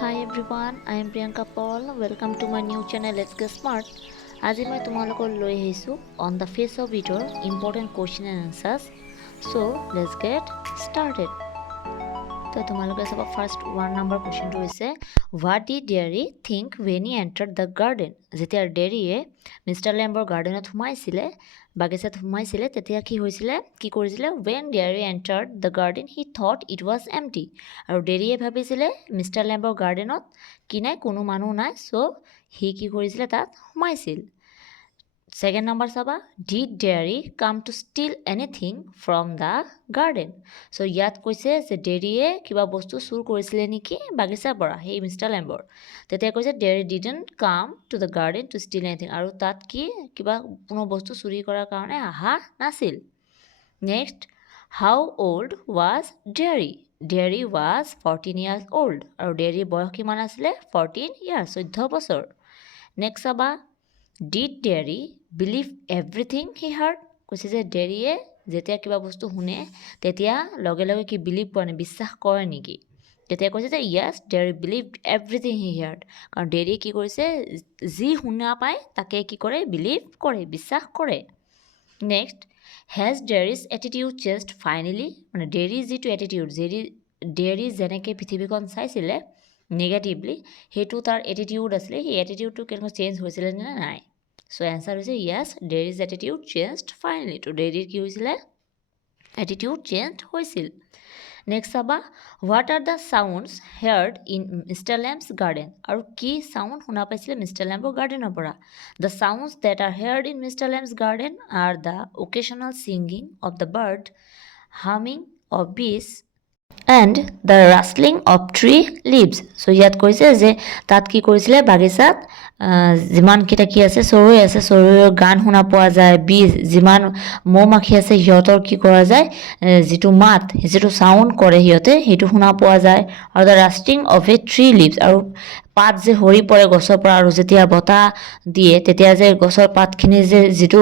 Hi everyone, I am Priyanka Paul. Welcome to my new channel Let's Get Smart. আজি মই তোমালোকৰ লৈ আহিছোঁ on the face of it important question and answers. So let's get started. তো তোমালোকে চাবা first 1 number কোৱেশ্চনটো হৈছে what did Derry think when he entered the garden? যেতিয়া ডেৰিয়ে মিষ্টাৰ লেম্বৰ গাৰ্ডেনত সোমাইছিলে বাগিচাত সোমাইছিলে তেতিয়া কি হৈছিলে কি কৰিছিলে when Derry entered the garden he thought it was empty আৰু ডেৰিয়ে ভাবিছিলে মিষ্টাৰ লেম্বৰ গাৰ্ডেনত কি নাই কোনো মানুহ নাই সো হি কি কৰিছিলে তাত সোমাইছিল Second number saba, did Derry come to steal anything from the garden? So yat koise je Derry kiba bostu sur korisile niki bagisa pora hey Mr. Lambert. Tetia koise Derry didn't come to the garden to steal anything. Aru tat ki kiba puno bostu suri korar karone aha nasil. Next, how old was Derry? Derry was 14 years old. Aru Derry boyoh kiman asile 14 years. So 14 bosor. Next saba, did Derry believe everything he heard? কৈছে যে ডেৰিয়ে যেতিয়া কিবা বস্তু শুনে তেতিয়া লগে লগে কি বিলিভ কৰে বিশ্বাস কৰে নেকি তেতিয়া কৈছে যে yes Derry believed everything he heard কাৰণ ডেৰিয়ে কি কৰিছে যি শুনা পায় তাকে কি কৰে বিলিভ কৰে বিশ্বাস কৰে next has Derry's attitude changed finally মানে ডেৰিৰ যিটো এটিটিউড ডেৰি যেনেকৈ পৃথিৱীখন চাইছিলে নেগেটিভলি সেইটো তাৰ এটিটিউড আছিলে সেই এটিটিউডটো কেনেকৈ চেঞ্জ হৈছিলে নে নাই So answer is yes, Derry's attitude changed finally. To Derry's ki hoisile attitude changed hoisil. Next saba, what are the sounds heard in Mr. Lamb's garden? Aru ki sound huna paisile Mr. Lamb's garden opora. The sounds that are heard in Mr. Lamb's garden are the occasional singing of the bird, humming of bees, and the rustling of tree leaves. So ইয়াত কৈছে যে তাত কি কৰিছিলে বাগিচাত যিমান কিটা কি আছে চৰুৰ গান শুনা পোৱা যায় বীজ যিমান মৌমাখি আছে সিহঁতৰ কি কৰা যায় যিটো মাত যিটো সাউন্ড কৰে সিহঁতে সেইটো শুনা পোৱা যায় আৰু the rustling of a tree leaves আৰু পাত যে হৰি পৰে গছৰ পৰা আৰু যেতিয়া বতাহ দিয়ে তেতিয়া যে গছৰ পাতখিনি যে যিটো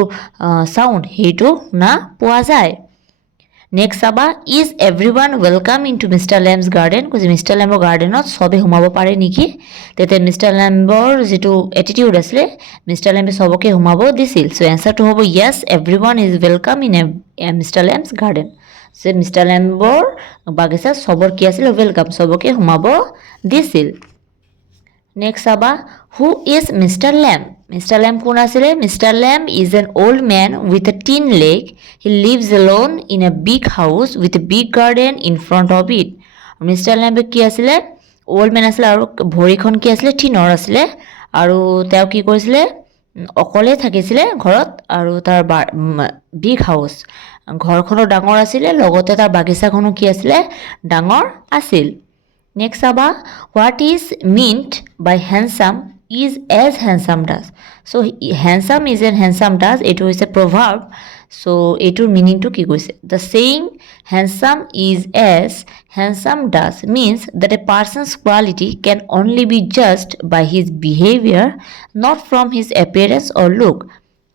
সাউন্ড সেইটো শুনা পোৱা যায় Next saba, is everyone welcome into Mr. Lamb's garden? Because Mr. Lamb's garden not sobe humabo pare niki. Tete Mr. Lamb's jitu attitude asle Mr. Lamb soboke humabo disil. So answer to hobo yes, everyone is welcome in Mr. Lamb's garden. So Mr. Lamb's bagisa sobor ki asile welcome soboke humabo disil. Next saba, who is Mr. Lamb? Mr. Lamb কোন আসলে Mr. Lamb is an old man with a tin leg. He lives alone in a big house with a big garden in front of it. Mr. Lamb কি আসলে old man আসলে আৰু ভৰিখন কি আসলে টিনৰ আসলে আৰু তেওঁ কি কৰিছিলে অকলে থাকিছিলে ঘৰত আৰু তাৰ বিগ হাউস ঘৰখনো ডাঙৰ আছিল লগতে তাৰ বাগিচাখনো কি আছিল ডাঙৰ আছিল Next saba, what is meant by handsome is as handsome does. So handsome is and handsome does. It is a proverb. So it meaning to ki koise. The saying handsome is as handsome does means that a person's quality can only be judged by his behavior, not from his appearance or look.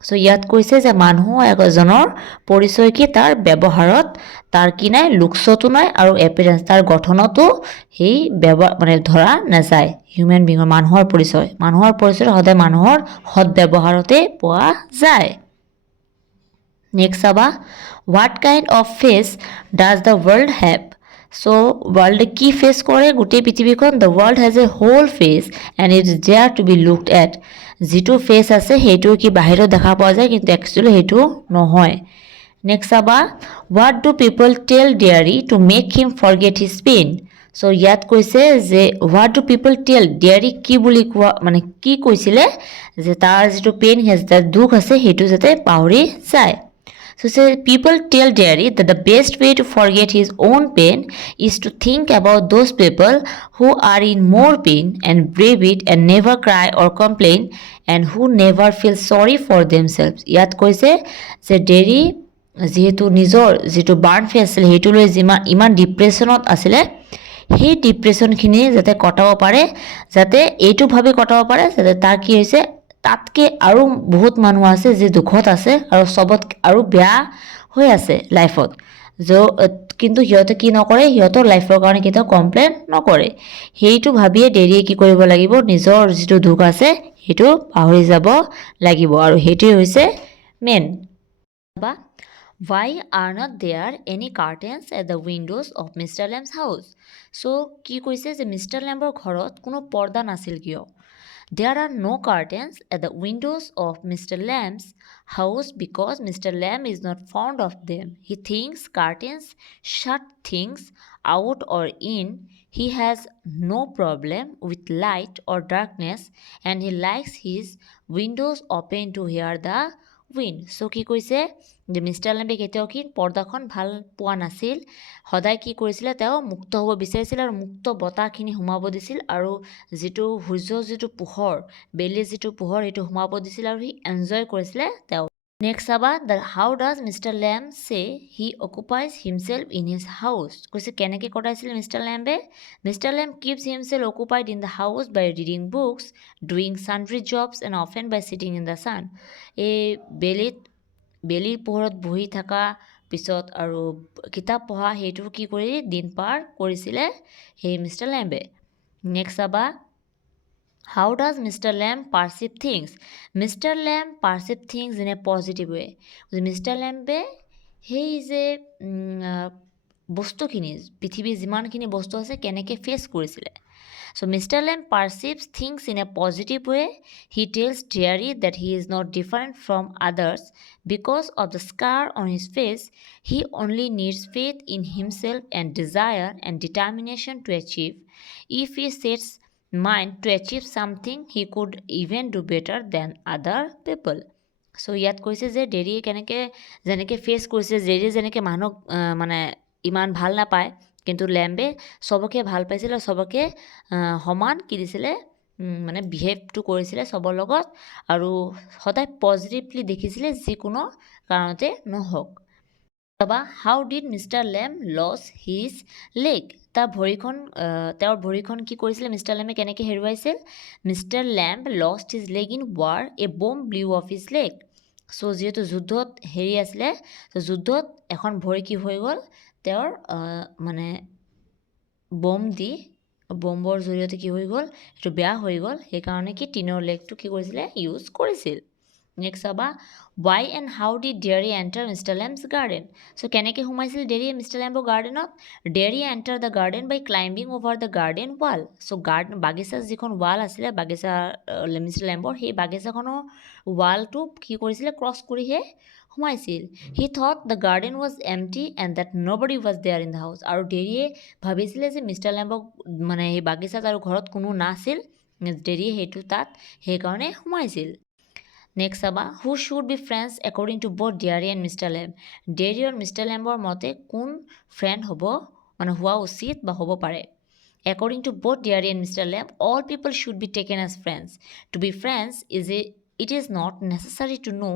So ইয়াত কৈছে যে মানুহ এজনৰ পৰিচয় কি তাৰ ব্যৱহাৰত তাৰ কি নাই লুকছটো নাই আৰু এপিয়াৰেন্স তাৰ গঠনতো হেই মানে ধৰা নাযায় হিউম্যান বিঙৰ মানুহৰ পৰিচয় সদায় মানুহৰ হদ ব্যৱহাৰতে পোৱা যায় next Saba what kind of face does the world have so world কি ফেস কৰে গোটেই পৃথিৱীখন the world has a whole face and it is there to be looked at যিটো ফেস আছে হেটো কি বাহিৰত দেখা পোৱা যায় কিন্তু একচুয়ালি হেটো নহয় next Saba what do people tell Derry to make him forget his pain so ইয়াত কৈছে যে what do people tell Derry কি বুলি কোৱা মানে কি কৈছিলে যে তাৰ যিটো পেইন আছে তাৰ দুখ আছে হেটো যাতে পাহৰি যায় So say people tell Derry that the best way to forget his own pain is to think about those people who are in more pain and brave it and never cry or complain and who never feel sorry for themselves. ইয়াত কৈছে যে Derry যেহেতু নিজৰ যেটো burn face আছিল হেটো লৈ ইমান ডিপ্ৰেছনত আছিল সেই ডিপ্ৰেছনখিনি যাতে কটাব পাৰে যাতে এইটো ভাবে কটাব পাৰে যাতে তাৰ কি হৈছে তাতকে আৰু বহুত মানুহ আছে যে দুখত আছে আৰু সবত আৰু বেয়া হৈ আছে লাইফত কিন্তু সিহঁতে কি নকৰে, সিহঁতৰ লাইফৰ কাৰণে কেতিয়াও কমপ্লেইন নকৰে। সেইটো ভাবিয়ে ডেৰিয়ে কি কৰিব লাগিব, নিজৰ যিটো দুখ আছে সেইটো পাহৰি যাব লাগিব, আৰু সেইটোৱে হৈছে মেইন। বা why are not there any curtains at the windows of Mr. Lamb's house? চ' কি কৈছে যে মিষ্টাৰ লেম্বৰ ঘৰত কোনো পৰ্দা নাছিল কিয়? There are no curtains at the windows of Mr. Lamb's house because Mr. Lamb is not fond of them. He thinks curtains shut things out or in. He has no problem with light or darkness, and he likes his windows open to hear the wind. So কি কৈছে যে mister লেম্বে কেতিয়াও কি পৰ্দাখন ভাল পোৱা নাছিল, সদায় কি কৰিছিলে, তেওঁ মুক্ত হ'ব বিচাৰিছিল আৰু মুক্ত বতাহখিনি সোমাব দিছিল, আৰু যিটো সূৰ্যৰ যিটো পোহৰ, বেলিৰ যিটো পোহৰ সেইটো সোমাব দিছিল, আৰু সি এনজয় কৰিছিলে তেওঁ। নেক্সট চাবা, হাউ does Mister Lamb say he occupies himself in his house? কৈছে কেনেকৈ কটাইছিলে মিষ্টাৰ লেম্বে? Mister Lamb keeps himself occupied in the house by reading books, doing sundry jobs and often by sitting in the sun. এই বেলিৰ পোহৰত বহি থকা পিছত আৰু কিতাপ পঢ়া, সেইটো কি কৰি দিন পাৰ কৰিছিলে সেই মিষ্টাৰ লেম্বে। নেক্সট চাবা, how does Mr. Lamb perceive things? Mr. Lamb perceive things in a positive way. Mr. Lambe সেই যে বস্তুখিনি, পৃথিৱীৰ যিমানখিনি বস্তু আছে কেনেকৈ ফেচ কৰিছিলে। So Mr. Lamb perceives things in a positive way. He tells Jerry that he is not different from others because of the scar on his face. He only needs faith in himself and desire and determination to achieve. If he sets mind to achieve something, he could even do better than other people. চ' ইয়াত কৈছে যে ডেৰিয়ে যেনেকৈ face কৰিছে, ডেৰিয়ে যেনেকৈ মানুহক মানে ইমান ভাল নাপায়, কিন্তু লেম্বে চবকে ভাল পাইছিলে, চবকে সমান কি দিছিলে, মানে বিহেভটো কৰিছিলে চবৰ লগত, আৰু সদায় পজিটিভলি দেখিছিলে যিকোনো কাৰণতে নহওক। বা how did Mister Lamb lose his leg? তেওঁৰ ভৰিখন কি কৰিছিলে, মিষ্টাৰ লেম্বে কেনেকৈ হেৰুৱাইছিল? Mister Lamb lost his leg in war, a bomb blew off his leg. So' যিহেতু যুদ্ধত হেৰি আছিলে, চ' যুদ্ধত এখন ভৰি কি হৈ গ'ল, তেওঁৰ মানে বম্বৰ জৰিয়তে কি হৈ গ'ল, সেইটো বেয়া হৈ গ'ল, সেইকাৰণে কি টিনৰ লেগটো কি কৰিছিলে, ইউজ কৰিছিল। নেক্সট চাবা, why and how did Derry enter Mister Lamb's garden? So' কেনেকৈ সোমাইছিল ডেৰীয়ে মিষ্টাৰ লেম্বৰ গাৰ্ডেনত? Derry enter the garden by climbing over the garden wall. So' বাগিচাৰ যিখন ৱাল আছিলে মিষ্টাৰ লেম্বৰ, সেই বাগিচাখনৰ ৱালটো কি কৰিছিলে, ক্ৰছ কৰিহে সোমাইছিল। He thought the garden was empty and that nobody was there in the house. আৰু ডেৰীয়ে ভাবিছিলে যে মিষ্টাৰ লেম্বক মানে সেই বাগিচাত আৰু ঘৰত কোনো নাছিল, ডেৰীয়ে সেইটো তাত সেইকাৰণে সোমাইছিল। নেক্সট চাবা, who should be friends according to both Derry and Mister Lamb? ডেৰী আৰু মিষ্টাৰ লেম্বৰ মতে কোন ফ্ৰেণ্ড হোৱা উচিত বা হ'ব পাৰে? According to both Dairy and Mr. Lamb, all people should be taken as friends. To be friends it is not necessary to know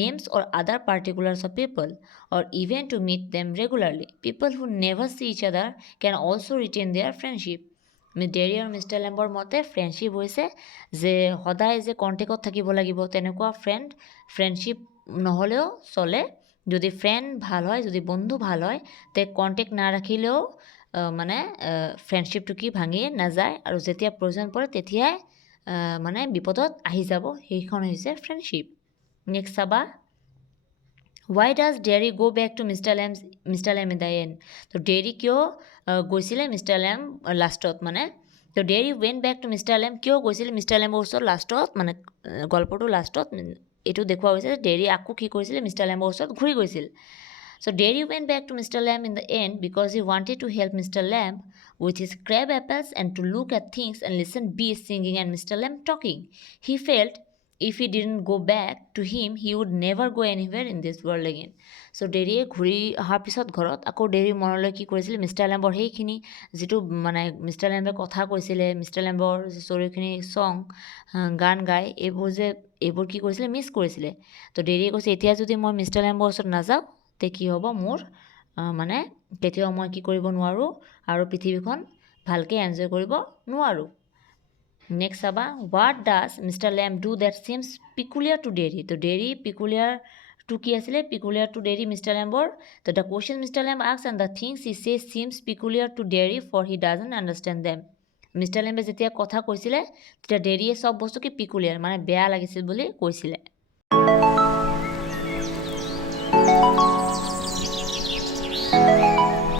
names or other particulars of people, or even to meet them regularly. People who never see each other can also retain their friendship. Dairy আৰু Mister লেম্বৰ মতে friendship হৈছে যে সদায় যে কণ্টেক্টত থাকিব লাগিব, তেনেকুৱা ফ্ৰেণ্ডশ্বিপ নহ'লেও চলে। যদি ফ্ৰেণ্ড ভাল হয়, যদি বন্ধু ভাল হয়, তে কণ্টেক্ট নাৰাখিলেও মানে ফ্ৰেণ্ডশ্বিপটো কি ভাঙি নাযায়, আৰু যেতিয়া প্ৰয়োজন পৰে তেতিয়াই মানে বিপদত আহি যাব, সেইখন হৈছে ফ্ৰেণ্ডশ্বিপ। নেক্সট চাবা, why does Derry go' back to Mister Lamb in the end? তো ডেৰী কিয় গৈছিলে মিষ্টাৰ লেম্ব লাষ্টত, মানে তো Derry went back to Mister Lamb কিয় গৈছিলে মিষ্টাৰ লেম্বৰ ওচৰত লাষ্টত, মানে গল্পটোৰ লাষ্টত এইটো দেখুওৱা হৈছে যে ডেৰী আকৌ কি কৰিছিলে, মিষ্টাৰ লেম্বৰ ওচৰত ঘূৰি গৈছিল। So Derry went back to Mr. Lamb in the end because he wanted to help Mr. Lamb with his crab apples and to look at things and listen bees singing and Mr. Lamb talking. He felt if he didn't go back to him, he would never go anywhere in this world again. So ডেৰীয়ে ঘূৰি অহাৰ পিছত ঘৰত আকৌ ডেৰীৰ মনলৈ কি কৰিছিলে, mister লেম্বৰ সেইখিনি যিটো মানে মিষ্টাৰ লেম্বে কথা কৈছিলে, মিষ্টাৰ লেম্বৰ ষ্টৰিখিনি গান গাই এইবোৰ কি কৰিছিলে, মিছ কৰিছিলে। তো ডেৰীয়ে কৈছে এতিয়া যদি মই মিষ্টাৰ লেম্বৰ ওচৰত নাযাওঁ, তে কি হ'ব, মোৰ মানে কেতিয়াও মই কি কৰিব নোৱাৰোঁ, আৰু পৃথিৱীখন ভালকৈ এনজয় কৰিব নোৱাৰোঁ। নেক্সট চাবা, what does Mister Lamb do that seems peculiar to Derry? তো ডেৰী পিকুলিয়াৰ টু কি আছিলে পিকুলিয়াৰ টু ডেইৰী মিষ্টাৰ লেম্বৰ তো the question Mister Lamb ask and the things he say seems peculiar to Derry for he doesn't understand them Mister লেম্বে যেতিয়া কথা কৈছিলে তেতিয়া ডেৰীয়ে চব বস্তু কি পিকুলিয়াৰ মানে বেয়া লাগিছিল বুলি কৈছিলে